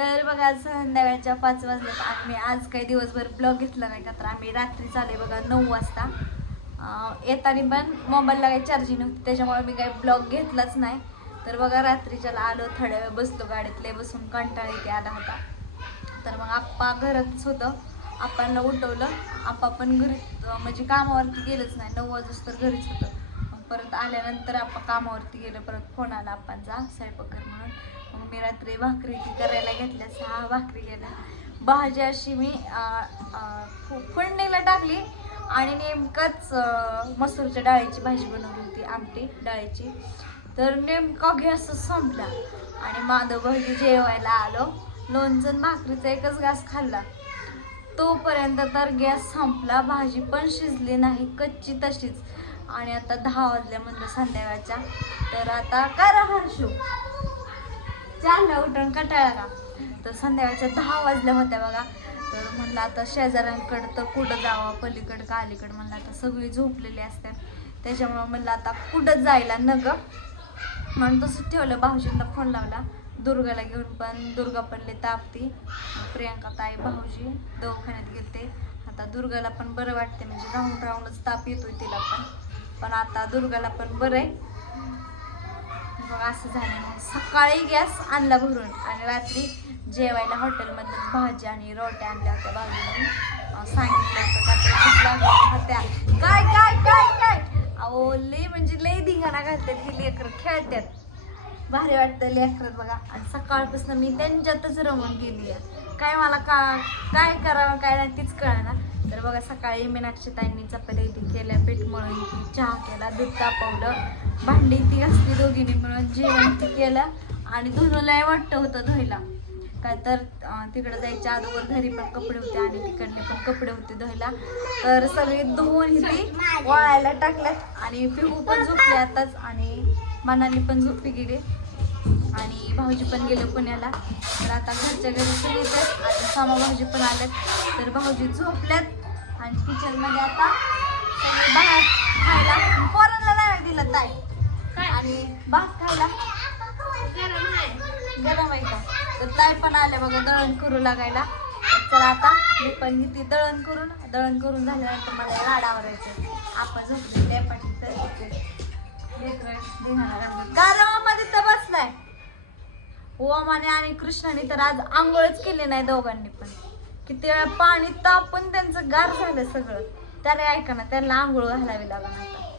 तर बघा संध्याकाळच्या पाच वाजल्यात. आम्ही आज काही दिवसभर ब्लॉग घेतला नाही का? तर आम्ही रात्री चाले बघा नऊ वाजता. येताना पण मोबाईलला काही चार्जिंग नव्हती त्याच्यामुळे मी काही ब्लॉग घेतलाच नाही. तर बघा रात्रीच्याला आलो थोड्या वेळ बसलो गाडीतले बसून कंटाळा इथे आला होता. तर मग आप्पा घरातच होतं. आप्पांना उठवलं. आप्पा पण घरीच म्हणजे कामावरती गेलंच नाही. नऊ वाजूस तर घरीच होतं. परत आल्यानंतर आप्पा कामावरती गेलं परत फोन आला आप्पांचा स्वयंपाक कर म्हणून. रात्री भाकरीची करायला घेतल्या सहा भाकरी गेल्या भाजी अशी मी फुंडणीला टाकली आणि नेमकाच मसूरच्या डाळीची भाजी बनवली होती आमटी डाळीची. तर नेमका गॅस संपला आणि माधव भाजी जेवायला आलो. लोणचं भाकरीचा एकच घास खाल्ला. तोपर्यंत तर गॅस संपला भाजी पण शिजली नाही कच्ची तशीच. आणि आता दहा वाजल्या म्हणलं संध्याकाळच्या. तर आता करा हर्षू. चालला उठून कंटाळा का तर संध्याकाळच्या दहा वाजल्या होत्या बघा. तर म्हणलं आता शेजाऱ्यांकडं तर कुठं जावं पलीकडं का अलीकडं म्हणलं आता सगळी झोपलेली असते. त्याच्यामुळं म्हणलं आता कुठं जायला नगं. म्हणून तसं ठेवलं भाऊजींना फोन लावला. दुर्गाला घेऊन पण दुर्गा पडले तापती. प्रियांका ताई भाऊजी दवाखान्यात गेले आता दुर्गाला पण बरं वाटते म्हणजे राहून राहूनच ताप येतोय तिला पण. पण आता दुर्गाला पण बरं आहे मग असं झालं मग सकाळी गॅस आणला भरून आणि रात्री जेवायला हॉटेलमधून भाजी आणि रोट्या आणल्या होत्या भाजीने सांगितलं होतं का तर भूक होत्या. काय काय काय काय? अहो लय म्हणजे लय धिंगाणा घालतात ही लेकरं खेळतात. भारी वाटतं लेकरं बघा. आणि सकाळपासून मी त्यांच्यातच रमून गेली आहे काय मला का काय करावं काय नाही तीच कळना. तर बघा सकाळी मीनाक्षी ताईंनी चपाती केल्या पीठ मळून चहा केला दूध तापवलं. भांडी ती असली दोघींनी मिळून जेवण ते केलं आणि धुणं वाटतं होतं धुयला. काय तर तिकडे जायच्या अगोदर घरी पण कपडे होते आणि तिकडले पण कपडे होते धुयला. तर सगळे धुवून ती वाळायला टाकल्यात आणि पिहू पण झोपली आताच आणि मनाली पण झोपी गेली आणि भाऊजी पण गेले पुण्याला. तर आता घरच्या घरी पण येतात आता सामा भाऊजी पण आल्यात. तर भाऊजी झोपल्यात आणि किचनमध्ये आता बाहेर खायला. पोरांना नाही दिलं ताई. आणि भात खायला. गरम आहे का? तर ताई पण आले बघा दळण करू लागायला. तर आता मी पण घेते दळण करून. दळण करून झाल्यानंतर मला लाडावर यायचं आपण झोपलेले पण गारवामध्ये तर बसलाय? ओमाने आणि कृष्णाने तर आज आंघोळच केली नाही दोघांनी पण. किती वेळा पाणी तापून त्यांचं गार झालं सगळं. त्याला ऐका ना त्यांना आंघोळ घालावी लागणार आता.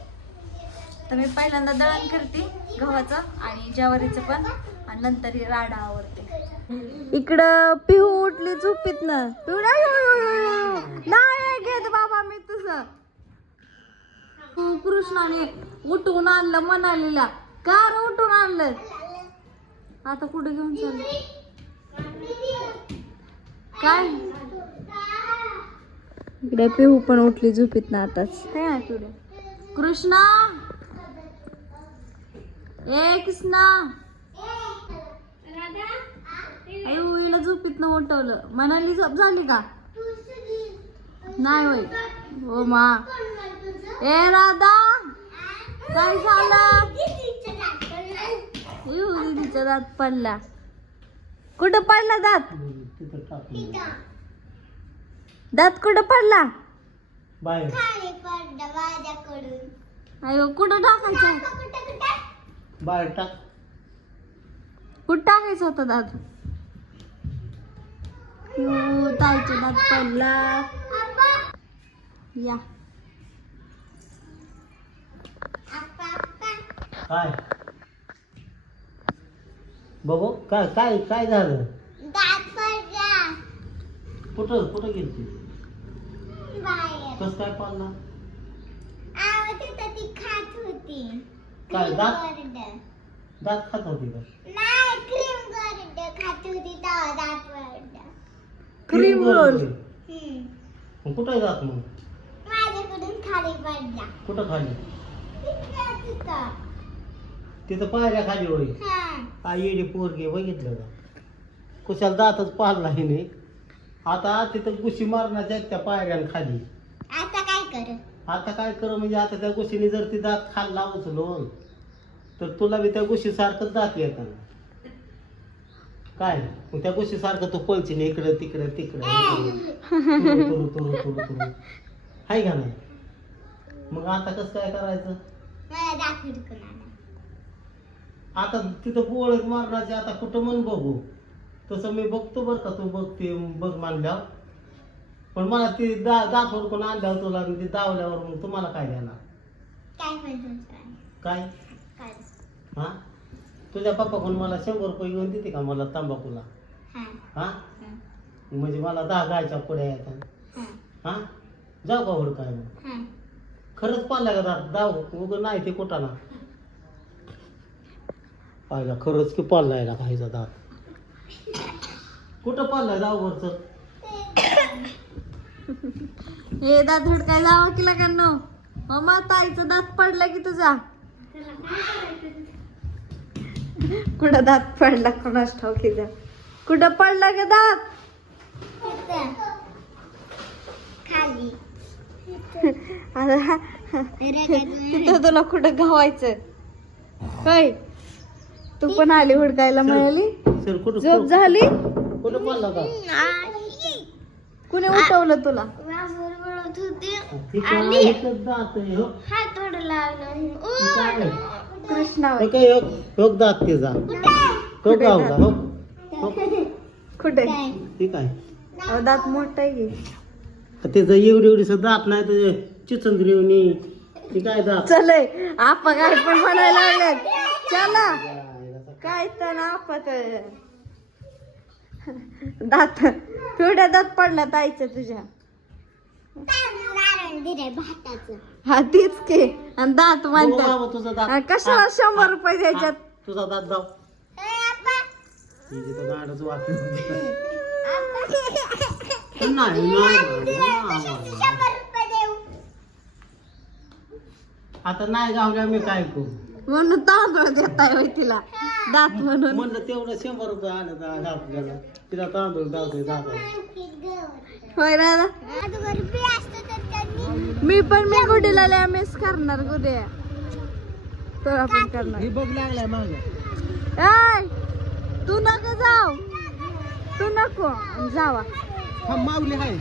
तर मी पहिल्यांदा दळण करते गव्हाचं आणि ज्वारीचं पण आणि नंतर ही राडा आवरते. इकडं पिहू उठली झोपीत ना नाही घेत बाबा मी तुझं. तू कृष्णाने उठवून आणलं मनालीला. कार उठून आणलं आता कुठे घेऊन चाललं? काय? इकडे पिहू पण उठली झोपीत ना आताच. काय ना पिढे कृष्णा! ए कृष्णा. अयो हिला झोपीत न उठवलं मनाली झोप झाली का? नाही होय. हो मा. ए राधा. काय झालं? अयो दीदीचा दात पडला. कुठं पडला दात? दात कुठं पडला? बाहेर. अयो कुठं टाकायचं? बाहेर टाक कुठं टाकायचं होतं दात ताईचा दात पडला. या. काय? बघू काय काय काय झालं? कुठं कुठं गेलती? कस काय पाडला? काय दात? दात खात होती का? क्रीम रोल मग कुठं जात मग? माझ्याकडून खाली पडला. कुठं खाली? तिथं. तिथं पायऱ्या खाली होई हा. आई येडी पोरगे बघितलं का? कुशाला दातच पाडला हिने. आता तिथं गुशी मारण्याच्या आहेत त्या पायऱ्यां खाली. आता काय कर आता काय कर म्हणजे आता त्या गुशीने जर ती दात खाल्ला उचलून तर तुला बी त्या गुशी सारखं दात येतात. काय? मग त्या गोष्टी सारखं तू पळची इकडं तिकडं तिकडं. हाय का नाही? मग आता कसं काय करायचं? आता तिथं बोळत मारण्याचे आता कुठं मन बघू? तसं मी बघतो बरं का तू बघते बघ मानल्यावर. पण मला ती दा दात कोण आणल्यावर तुला आणि ती दावल्यावर मग तुम्हाला काय देणार काय पाहिजे काय? काय? हा? तुझ्या पप्पाकडून मला शंभर रुपये घेऊन देते का मला तंबाखूला? हा. हा? हा. म्हणजे मला दहा गायच्या पुढे येतात. हा. हा? जाऊ का हुडकाय मग हा. खरंच पाहिलं का दात दाव उगं नाही ते कुठाना पाहिला खरंच की ना काहीचा दात कुठं पाळलाय दाववरच हे दात हुडकाय जावं की का नो मम्मा ताईचा दात पडला की तुझा. कुठं दात पडला? कोणाच ठाऊकीचा कुठं पडला का दात? तिथं. खाली तुला कुठं घावायचं होय. तू पण आली हुडकायला मिळाली झोप झाली? का. कुणी उठवलं तुला? होते. आली. हो. हात थोडं लागलं हे काय आहे? कृष्णा हे होय. काय योग योग दात तो हो. हो. कुठे? ठीक आहे. अहो, दात मोठा आहे की. त्याचं एवढी एवढी दात नाही तर चिचंद्रीवनी ती काय दात? चले आपा काय पण म्हणायला लागले चला. काय तर ना आपा तर दात. पिवड्या दात पडला ताईचं तुझ्या. हा तीच की. आणि दात म्हणतात. बाबा तुझा दात. आणि कशाला शंभर रुपये द्यायच्यात तुझा दात तर वाटली आप्पा. नाही नाही, नाही शंभर रुपये देऊ? आता नाही गावल्या मी काय करू? म्हणून तांदूळ देताय होय तिला. दात म्हणून. म्हणलं तेवढं शंभर रुपये आलं तर आपल्याला. तिला तांदूळ दावतोय दादा होय दादा तर मी पण मी गुडीला लय मिस करणार गुड्या. तुला पण करणार. हे बघ लागलाय माग. ऐ तू नको जाऊ. तू नको. जावा. हा माऊली आहे